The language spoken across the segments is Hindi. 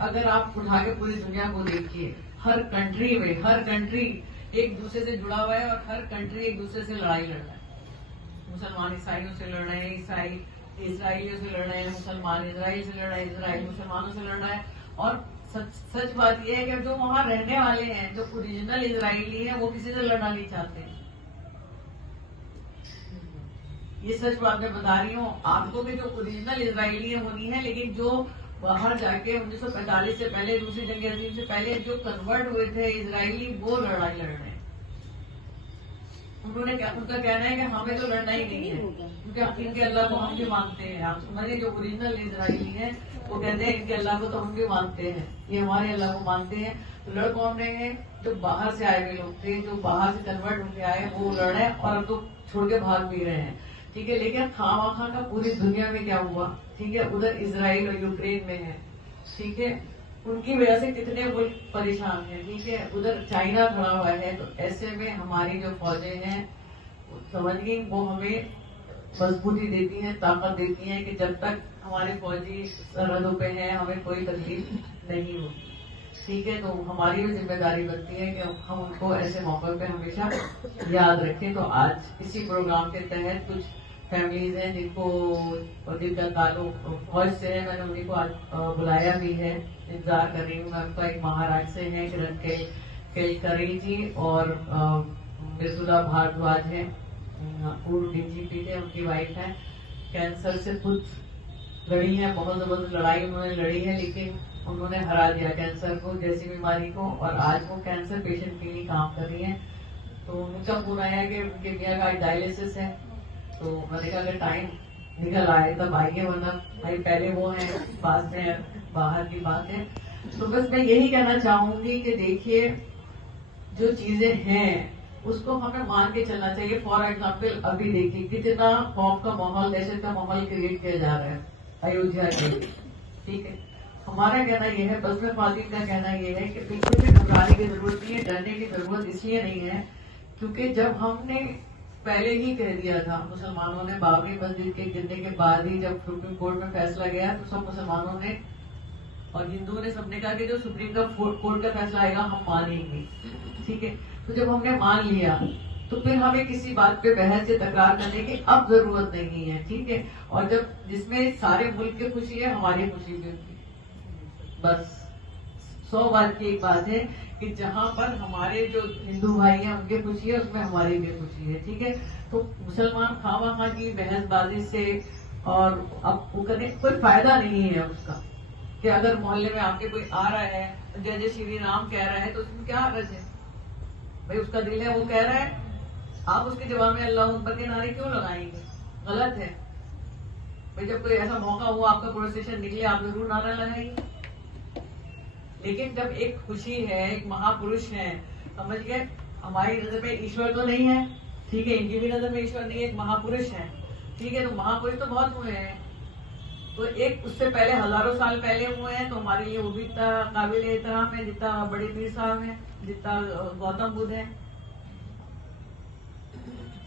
अगर आप उठा के पूरी दुनिया को देखिए, हर कंट्री एक दूसरे से जुड़ा हुआ है और हर कंट्री एक दूसरे से लड़ाई लड़ रहा है। मुसलमान ईसाइयों से लड़ रहे हैं, ईसाई इसराइलियों से लड़ रहे हैं, मुसलमान इजराइल से लड़ रहे हैं, इजराइल मुसलमानों से लड़ रहा है। और सच बात यह है कि जो वहां रहने वाले हैं, जो ओरिजिनल इजरायली हैं, वो किसी से लड़ना नहीं चाहते। ये सच बात मैं बता रही हूँ आपको कि जो ओरिजिनल इजरायली है वो नहीं है, लेकिन जो बाहर जाके 1945 से पहले, दूसरी जंग अजीम से पहले जो कन्वर्ट हुए थे इजरायली, वो लड़ाई लड़ रहे हैं। उन्होंने उनका कहना है कि हमें तो लड़ना ही नहीं है, क्योंकि इनके अल्लाह को हम भी मानते हैं। आप समझिए, जो ओरिजिनल इजरायली है वो कहते हैं इनके अल्लाह को तो हम भी मानते हैं, ये हमारे अल्लाह को मानते हैं। तो लड़ कौन रहे हैं? जो बाहर से आए हुए लोग थे, जो बाहर से कन्वर्ट होके आए, वो लड़ रहे हैं और अब तो छोड़ के भाग भी रहे हैं। ठीक है, लेकिन खामखा का पूरी दुनिया में क्या हुआ? ठीक है, उधर इजराइल और यूक्रेन में है, ठीक है, उनकी वजह से कितने मुल्क परेशान हैं। ठीक है, उधर चाइना खड़ा हुआ है। तो ऐसे में हमारी जो फौजें हैं, समझ गई, वो हमें मजबूती देती हैं, ताकत देती हैं कि जब तक हमारे फौजी सरहदों पे हैं हमें कोई तकलीफ नहीं होगी। ठीक है, तो हमारी भी जिम्मेदारी बनती है कि हम उनको ऐसे मौके पे हमेशा याद रखें। तो आज इसी प्रोग्राम के तहत कुछ फैमिलीज हैं जिनका ताल्लुक फौज से है, मैंने उन्हीं को आज बुलाया भी है, इंतजार कर रही हूँ मैं उनका। एक महाराष्ट्र से है किरण केलकरी जी, और मृदुला भारद्वाज है, पूर्व डीजीपी थे, उनकी वाइफ है। कैंसर से खुद लड़ी है, बहुत जबरदस्त लड़ाई उन्होंने लड़ी है, लेकिन उन्होंने हरा दिया कैंसर को जैसी बीमारी को, और आज वो कैंसर पेशेंट के लिए काम कर रही है। तो उनका फोन आया कि उनके मियाँ का डायलिसिस है, तो मैंने कहा अगर टाइम निकल आए तब आइए, वरना भाई पहले वो है, पास में बाहर की बात है। तो बस मैं यही कहना चाहूंगी कि देखिए, जो चीजें हैं उसको हमें मान के चलना चाहिए। फॉर एग्जाम्पल अभी देखिए कितना खौफ का माहौल, दहशत का माहौल क्रिएट किया जा रहा है अयोध्या के। ठीक है, हमारा कहना यह है, बस में फातिम का कहना यह है कि बिल्कुल भी घबराने की जरूरत नहीं है, डरने की जरूरत इसलिए नहीं है क्योंकि जब हमने पहले ही कह दिया था, मुसलमानों ने बाबरी मस्जिद के गिरने के बाद ही जब सुप्रीम कोर्ट में फैसला गया, तो सब मुसलमानों ने और हिंदुओं ने सबने कहा कि जो सुप्रीम कोर्ट का फैसला आएगा हम मानेंगे। ठीक है, तो जब हमने मान लिया तो फिर हमें किसी बात पे बहस या तकरार करने की अब जरूरत नहीं है। ठीक है, और जब जिसमें सारे मुल्क की खुशी है, हमारी खुशी भी होती है। बस 100 बात की एक बात है कि जहां पर हमारे जो हिंदू भाई हैं उनकी खुशी है, उसमें हमारी भी खुशी है। ठीक है, तो मुसलमान खामा की बहसबाजी से और अब वो करने कोई फायदा नहीं है उसका, कि अगर मोहल्ले में आपके कोई आ रहा है जय जय श्री राम कह रहा है तो उसमें क्या हर्ज है? भाई उसका दिल है, वो कह रहा है, आप उसके जवाब में अल्लाह अकबर के नारे क्यों लगाएंगे? गलत है भाई। जब कोई ऐसा मौका हुआ, आपका प्रोसेशन निकले, आप जरूर नारा लगाइए। लेकिन जब एक खुशी है, एक महापुरुष है, समझ गए, हमारी नजर में ईश्वर तो नहीं है, ठीक है, इनकी भी नजर में ईश्वर नहीं है, एक महापुरुष है। ठीक है, तो महापुरुष तो बहुत हुए हैं, तो एक उससे पहले हजारों साल पहले हुए हैं, तो हमारे लिए वो भी इतना काबिल एहतराम है जितना बड़े पीर साहब है, जितना गौतम बुद्ध है।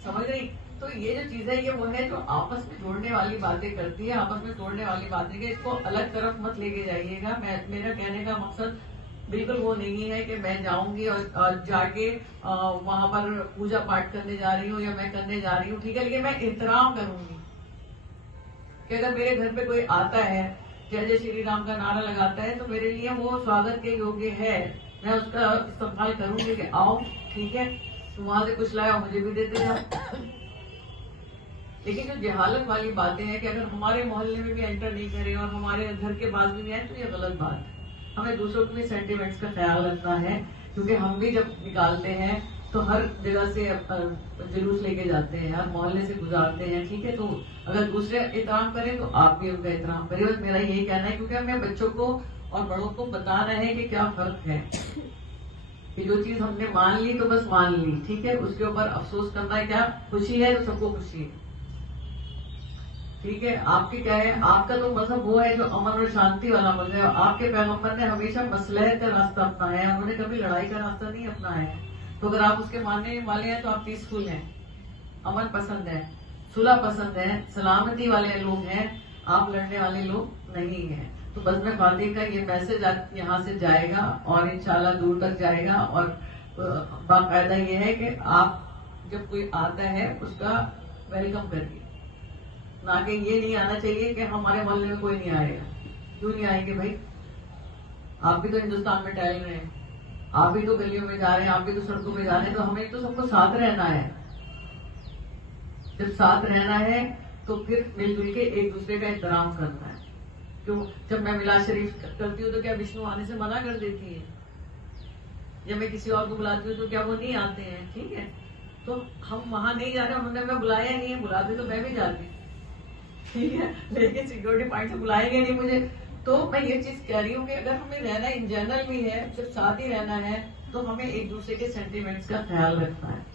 समझ रही? तो ये जो चीज है, ये वो है जो आपस में जोड़ने वाली बातें करती है, आपस में तोड़ने वाली बातें के इसको अलग तरफ मत लेके जाइएगा। मेरा कहने का मकसद बिल्कुल वो नहीं है कि मैं जाऊंगी और जाके वहां पर पूजा पाठ करने जा रही हूँ या मैं करने जा रही हूँ। ठीक है, लेकिन मैं एहतराम करूंगी कि अगर मेरे घर पे कोई आता है, जय जय श्री राम का नारा लगाता है, तो मेरे लिए वो स्वागत के योग्य है, मैं उसका इस्तेमाल करूंगी कि आओ, ठीक है, तुम वहां से कुछ लाया मुझे भी देते जाओ। लेकिन जो जहालत वाली बातें हैं कि अगर हमारे मोहल्ले में भी एंटर नहीं करें और हमारे घर के पास भी नहीं आए, तो ये गलत बात है। हमें दूसरों के भी सेंटिमेंट्स का ख्याल रखना है, क्योंकि हम भी जब निकालते हैं तो हर जगह से जुलूस लेके जाते हैं, हर मोहल्ले से गुजारते हैं। ठीक है, तो अगर दूसरे एहतराम करें तो आप भी उनका एहतराम करें। बस मेरा यही कहना है, क्योंकि हमें बच्चों को और बड़ों को बताना है कि क्या फर्क है, कि जो चीज हमने मान ली तो बस मान ली, ठीक है, उसके ऊपर अफसोस करना है क्या? खुशी है तो सबको खुशी है। ठीक है, आपकी क्या है? आपका तो मजहब वो है जो अमन और शांति वाला मजहब है। आपके पैगंबर ने हमेशा मसलहत का रास्ता अपनाया है, उन्होंने कभी लड़ाई का रास्ता नहीं अपनाया है। तो अगर आप उसके मानने वाले हैं तो आप पीसफुल हैं, अमन पसंद है, सुलह पसंद है, सलामती वाले लोग हैं, आप लड़ने वाले लोग नहीं हैं। तो बस मैं खाती का ये मैसेज यहाँ से जाएगा और इंशाल्लाह दूर तक जाएगा। और बाकायदा ये है कि आप जब कोई आता है उसका वेलकम करिए, ना कि ये नहीं आना चाहिए कि हमारे मोहल्ले में कोई नहीं आएगा। क्यों नहीं आएंगे भाई? आप भी तो हिंदुस्तान में टहल रहे हैं, आप भी तो गलियों में जा रहे हैं, आप भी तो सड़कों में जा रहे हैं, तो हमें तो सबको साथ रहना है। जब साथ रहना है तो फिर मिलजुल के एक दूसरे का एहतराम करना है। तो जब मैं मिलाद शरीफ करती हूँ तो क्या विष्णु आने से मना कर देती है? जब मैं किसी और को बुलाती हूँ तो क्या वो नहीं आते हैं? ठीक है, तो हम वहां नहीं जा रहे, उन्होंने मैं बुलाया नहीं है, बुलाते तो मैं भी जाती, ठीक है, लेकिन सिक्योरिटी पॉइंट से बुलाएंगे नहीं मुझे। तो मैं ये चीज कह रही हूँ कि अगर हमें रहना इन जनरल भी है, सिर्फ साथ ही रहना है, तो हमें एक दूसरे के सेंटिमेंट्स का ख्याल रखना है।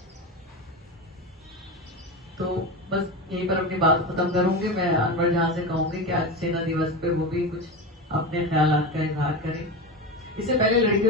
तो बस यहीं पर अपनी बात खत्म करूंगी। मैं अनवर जहां से कहूंगी कि आज सेना दिवस पे वो भी कुछ अपने ख्यालात का इजहार करें। इससे पहले लड़कियों